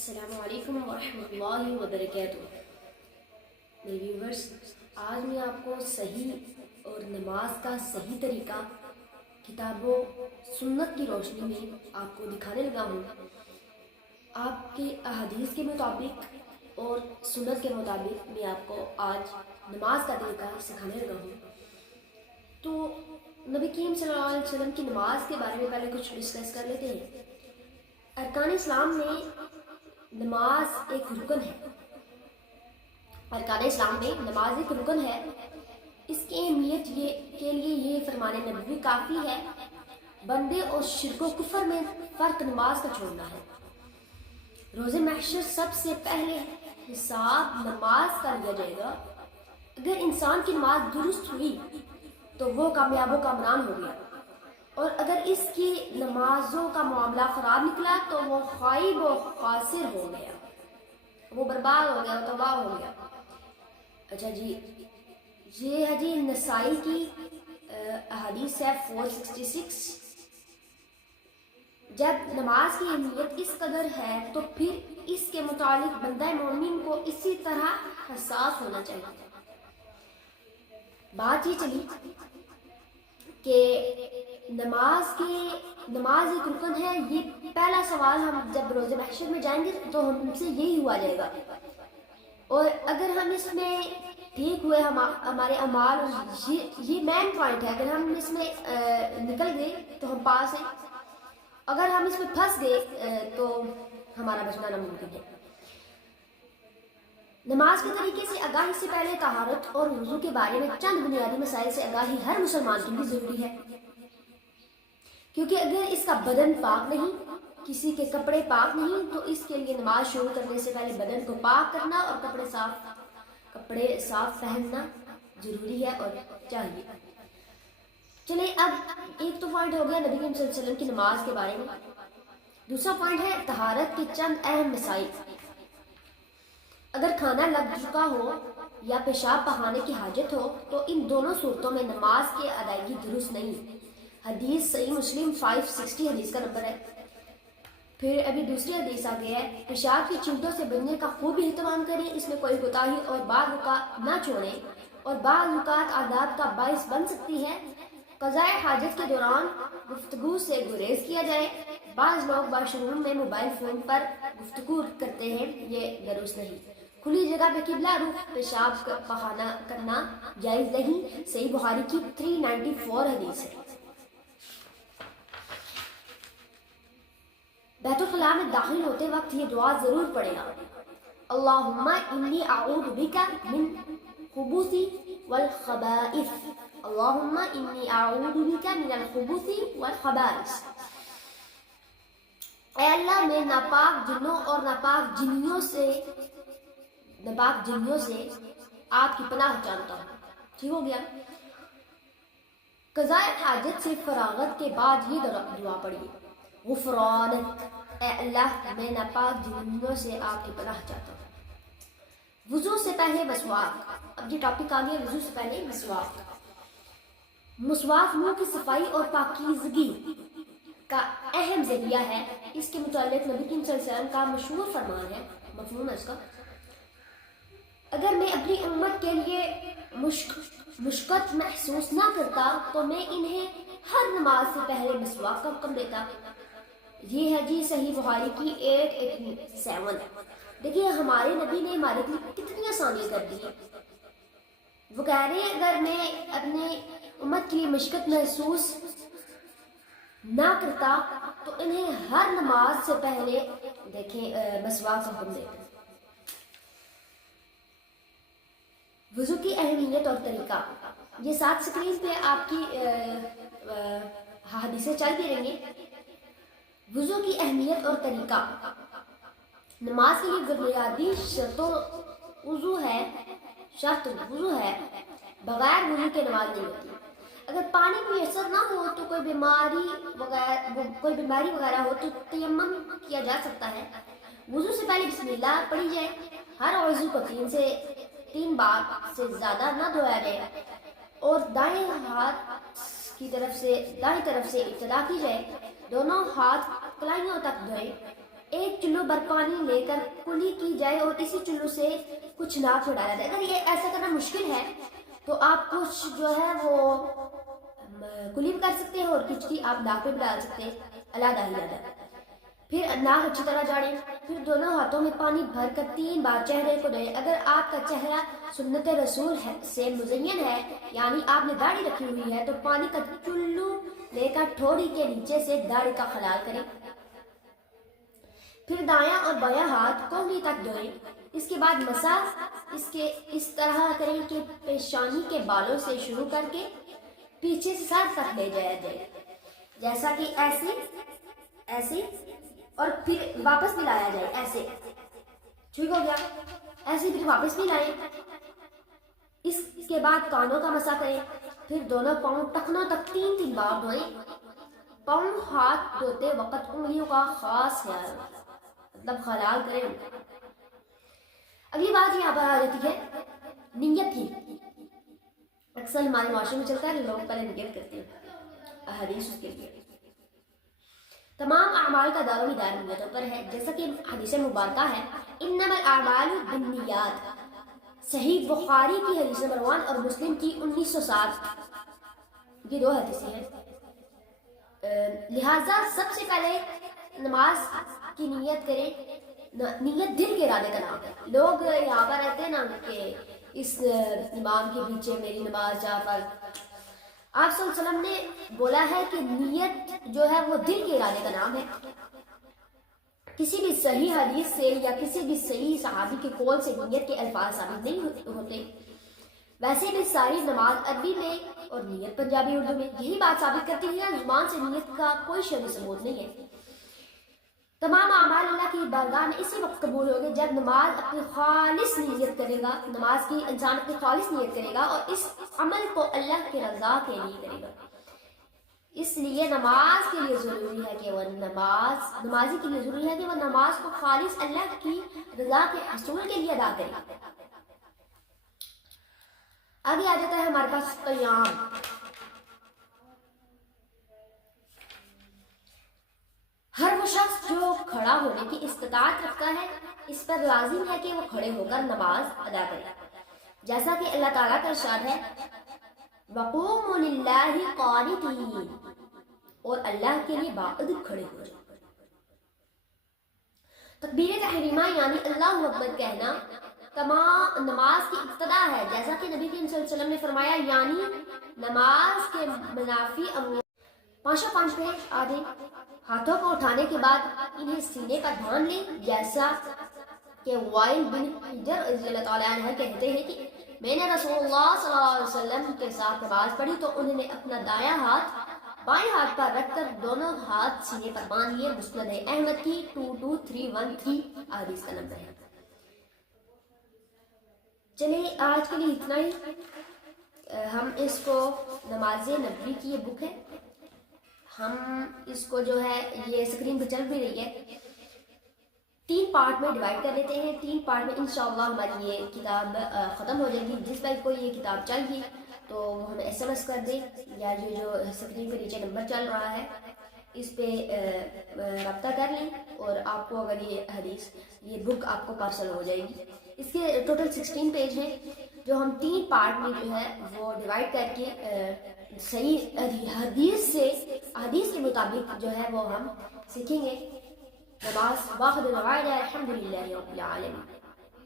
السلام علیکم ورحمۃ اللہ وبرکاتہ۔ میرے ویورز، آج میں آپ کو صحیح اور نماز کا صحیح طریقہ کتاب و سنت کی روشنی میں آپ کو دکھانے لگا ہوں۔ آپ کے احادیث کے مطابق اور سنت کے مطابق میں آپ کو آج نماز کا طریقہ سکھانے لگا ہوں۔ تو نبی کریم صلی اللہ علیہ وسلم کی نماز کے بارے میں پہلے کچھ ڈسکس کر لیتے ہیں۔ ارکان اسلام میں نماز ایک رکن ہے۔ ارکان اسلام میں نماز ایک رکن ہے۔ اس کی اہمیت کے لیے یہ فرمان نبوی کافی ہے۔ بندے اور شرک و کفر میں فرق نماز کا چھوڑنا ہے۔ روز محشر سب سے پہلے حساب نماز کا لیا جائے گا۔ اگر انسان کی نماز درست ہوئی تو وہ کامیاب و کامران ہو گیا، اور اگر اس کی نمازوں کا معاملہ خراب نکلا تو وہ خائب و خاسر ہو گیا، وہ برباد ہو گیا، وہ تباہ ہو گیا۔ اچھا جی، یہ ہے جی نسائی کی احادیث ہے 466۔ جب نماز کی اہمیت اس قدر ہے تو پھر اس کے متعلق بندہ مومن کو اسی طرح حساس ہونا چاہیے۔ بات یہ چلی کہ نماز ایک رکن ہے۔ یہ پہلا سوال ہم جب روز محشر میں جائیں گے تو ہم سے یہی ہوا جائے گا، اور اگر ہم اس میں ٹھیک ہوئے ہمارے اعمال، یہ مین پوائنٹ ہے، اگر ہم اس میں نکل گئے تو ہم پاس ہیں، اگر ہم اس میں پھنس گئے تو ہمارا بچنا ناممکن ہے۔ نماز کے طریقے سے آگاہی سے پہلے طہارت اور وضو کے بارے میں چند بنیادی مسائل سے آگاہی ہر مسلمان کے لیے ضروری ہے، کیونکہ اگر اس کا بدن پاک نہیں، کسی کے کپڑے پاک نہیں، تو اس کے لیے نماز شروع کرنے سے پہلے بدن کو پاک کرنا اور کپڑے صاف پہننا ضروری ہے اور چاہیے۔ چلیں، اب ایک تو پوائنٹ ہو گیا نبی کریم صلی اللہ علیہ وسلم کی نماز کے بارے میں۔ دوسرا پوائنٹ ہے طہارت کے چند اہم مسائل۔ اگر کھانا لگ چکا ہو یا پیشاب بہانے کی حاجت ہو تو ان دونوں صورتوں میں نماز کی ادائیگی درست نہیں۔ حدیث صحیح مسلم 560 حدیث کا نمبر ہے۔ پھر ابھی دوسری حدیث آگئی ہے، پیشاب کی چیوٹوں سے بننے کا خوب اہتمام کریں، اس میں کوئی کوتاہی اور بعض اوقات نہ چھوڑیں، اور بعض اوقات عذاب کا باعث بن سکتی ہے۔ قضاء حاجت کے دوران گفتگو سے گریز کیا جائے۔ بعض لوگ واش روم میں موبائل فون پر گفتگو کرتے ہیں، یہ درست نہیں۔ کھلی جگہ پہ قبلہ رخ پیشاب بہانا کرنا جائز نہیں۔ صحیح بخاری کی 394 حدیث ہے۔ بیت الخلاء میں داخل ہوتے وقت یہ دعا ضرور پڑھے گا، اللہم انی اعوذ بک من الخبث والخبائث، اللہم انی اعوذ بک من الخبث والخبائث۔ اے اللہ، میں ناپاک جنوں اور ناپاک جنیوں سے آپ کی پناہ چاہتا ہوں۔ ٹھیک ہو گیا۔ قضاء حاجت سے فراغت کے بعد یہ دعا پڑھیے، غفرانک، اے اللہ، میں ناپاک جنوں سے آپ کی پناہ چاہتا ہوں۔ وضو سے پہلے مسواک۔ اب یہ ٹاپک آ گیا وضو سے پہلے مسواک۔ مسواک منہ کی صفائی اور پاکیزگی کا اہم ذریعہ ہے۔ اس کے متعلق نبی کریم صلی اللہ علیہ وسلم کا مشہور فرمان ہے، مفہوم ہے اس کا، اگر میں اپنی امت کے لیے مشقت محسوس نہ کرتا تو میں انہیں ہر نماز سے پہلے مسواک کا حکم دیتا۔ یہ ہے جی صحیح بخاری کی 887۔ دیکھیے ہمارے نبی نے ہمارے لیے کتنی آسانی کر دی ہے۔ وہ کہہ رہے ہیں اگر میں اپنے امت کے لیے مشقت محسوس نہ کرتا تو انہیں ہر نماز سے پہلے دیکھیں مسواک کا حکم دیتا۔ وضو کی اہمیت اور طریقہ، یہ ساتھ سکرین پہ آپ کی حدیثیں چلتی رہیں گے۔ وضو کی اہمیت اور طریقہ، نماز کے لیے بنیادی شرط وضو ہے۔ بغیر وضو کے نماز نہیں ہوتی۔ اگر پانی میسر نہ ہو تو کوئی بیماری وغیرہ ہو تو تیمم کیا جا سکتا ہے۔ وضو سے پہلے بسم اللہ پڑھی جائے۔ ہر عضو کو 3 بار سے زیادہ نہ دھویا جائے، اور دائیں طرف سے ابتدا کی جائے۔ دونوں ہاتھ کلائیوں تک دھوئیں۔ ایک چلو بھر پانی لے کر کلی کی جائے اور اسی چلو سے کچھ ناک میں ڈالا جائے. اگر یہ ایسا کرنا مشکل ہے تو آپ کچھ جو ہے وہ کلی بھی کر سکتے ہیں اور کچھ کی آپ ناک میں بھی ڈال سکتے ہیں علیحدہ علیحدہ. پھر ناک اچھی طرح جاڑیں. پھر دونوں ہاتھوں میں پانی بھر کر 3 بار چہرے کو دھوئیں. اگر آپ کا چہرہ سنت رسول سے مزین ہے یعنی آپ نے داڑھی رکھی ہوئی ہے تو پانی کا چلو لے کر ٹھوڑی کے نیچے سے داڑھی کا خلال کریں. پھر دایاں اور بایاں ہاتھ کونگی تک دھوئیں. اس کے بعد مسح اس طرح کریں کہ پیشانی کے بالوں سے شروع کر کے پیچھے سر تک لے جایا جائے, جیسا کہ ایسے اور پھر واپس بھی لایا جائے ایسے. ٹھیک ہو گیا؟ ایسے پھر واپس بھی لائیں. اس کے بعد کانوں کا مسح کریں. پھر دونوں پاؤں ٹخنوں تک 3 بار دھوئیں. پاؤں ہاتھ دھوتے وقت انگلیوں کا خاص خیال رکھیں, مطلب خلال کریں. اگلی بات یہاں پر آ جاتی ہے نیت کی. اکثر ہمارے معاشرے میں چلتا ہے لوگ پہلے نیت کرتے ہیں حدیث اس کے لیے. تمام اعمال کا دار و مدار نیتوں پر ہے, جیسا کہ حدیث مبارکہ ہے انما الاعمال بالنیات. صحیح بخاری کی حدیث نمبر 1 اور مسلم کی 1907. یہ 2 حدیثیں ہیں. لہٰذا سب سے پہلے نماز کی نیت کریں. نیت دل کے ارادے کا نام ہے. لوگ یہاں پر رہتے ہیں نا کہ اس امام کے پیچھے میری نماز جا پر. آپ صلی اللہ علیہ وسلم نے بولا ہے کہ نیت جو ہے وہ دل کے ارادے کا نام ہے. کسی بھی صحیح حدیث سے یا کسی بھی صحیح صحابی کے قول سے نیت کے الفاظ ثابت نہیں ہوتے. ویسے بھی ساری نماز عربی میں اور نیت پنجابی اردو میں یہی بات ثابت کرتی ہے. زبان سے نیت کا کوئی شرعی ثبوت نہیں ہے. تمام اعمال اللہ کی بارگاہ میں اسی وقت قبول ہوگے جب نماز اپنی خالص نیت کرے گا. نماز کی انسان اپنی خالص نیت کرے گا اور اس عمل کو اللہ کے رضا کے لیے کرے گا. اس لیے نماز کے لیے ضروری ہے کہ وہ نمازی کے لیے ضروری ہے کہ وہ نماز کو خالص اللہ کی رضا کے حصول کے لیے ادا کرے. آگے آ جاتا ہے ہمارے پاس قیام. ہر وہ شخص جو کھڑا ہونے کی استطاعت رکھتا ہے اس پر لازم ہے کہ وہ کھڑے ہو کر نماز ادا کرے, جیسا کہ اللہ تعالیٰ کا ارشاد ہے وَقُومُوا لِلَّهِ قَانِتِينَ, اور اللہ کے لیے باقاعدہ کھڑے ہو جائیں. تکبیر تحریمہ یعنی اللہ اکبر کہنا تمام نماز کی ابتدا ہے, جیسا کہ نبی کریم صلی اللہ علیہ وسلم نے فرمایا یعنی نماز کے منافی امور. 5 پہ آ جائیں. ہاتھوں کو اٹھانے کے بعد انہیں سینے پر دھان لیں, جیسا کہ وائل بن حجر رضی اللہ تعالیٰ عنہ کہتے ہیں کہ میں نے رسول اللہ صلی اللہ علیہ وسلم کے ساتھ نماز پڑھی تو انہوں نے اپنا دایاں ہاتھ بائیں ہاتھ پر رکھ کر دونوں ہاتھ سینے پر باندھ لیے. مسند احمد کی 22313 حدیث کا نمبر ہے. چلیے آج کے لیے اتنا ہی. ہم اس کو نماز نبوی کی یہ بک ہے, ہم اس کو جو ہے یہ اسکرین پہ چل بھی رہی ہے 3 پارٹ میں ڈیوائڈ کر لیتے ہیں. 3 پارٹ میں انشاءاللہ ہماری یہ کتاب ختم ہو جائے گی. جس پر کوئی یہ کتاب چاہیے تو ہمیں SMS کر دیں, یا یہ جو اسکرین پہ نیچے نمبر چل رہا ہے اس پہ رابطہ کر لیں اور آپ کو اگر یہ بک آپ کو پارسل ہو جائے گی. اس کے ٹوٹل 16 پیج ہیں جو ہم 3 پارٹ میں جو ہے وہ ڈیوائڈ کر کے صحیح حدیث کے مطابق جو ہے وہ ہم سیکھیں گے. نماز واخر دعوانا الحمدللہ رب العالمین.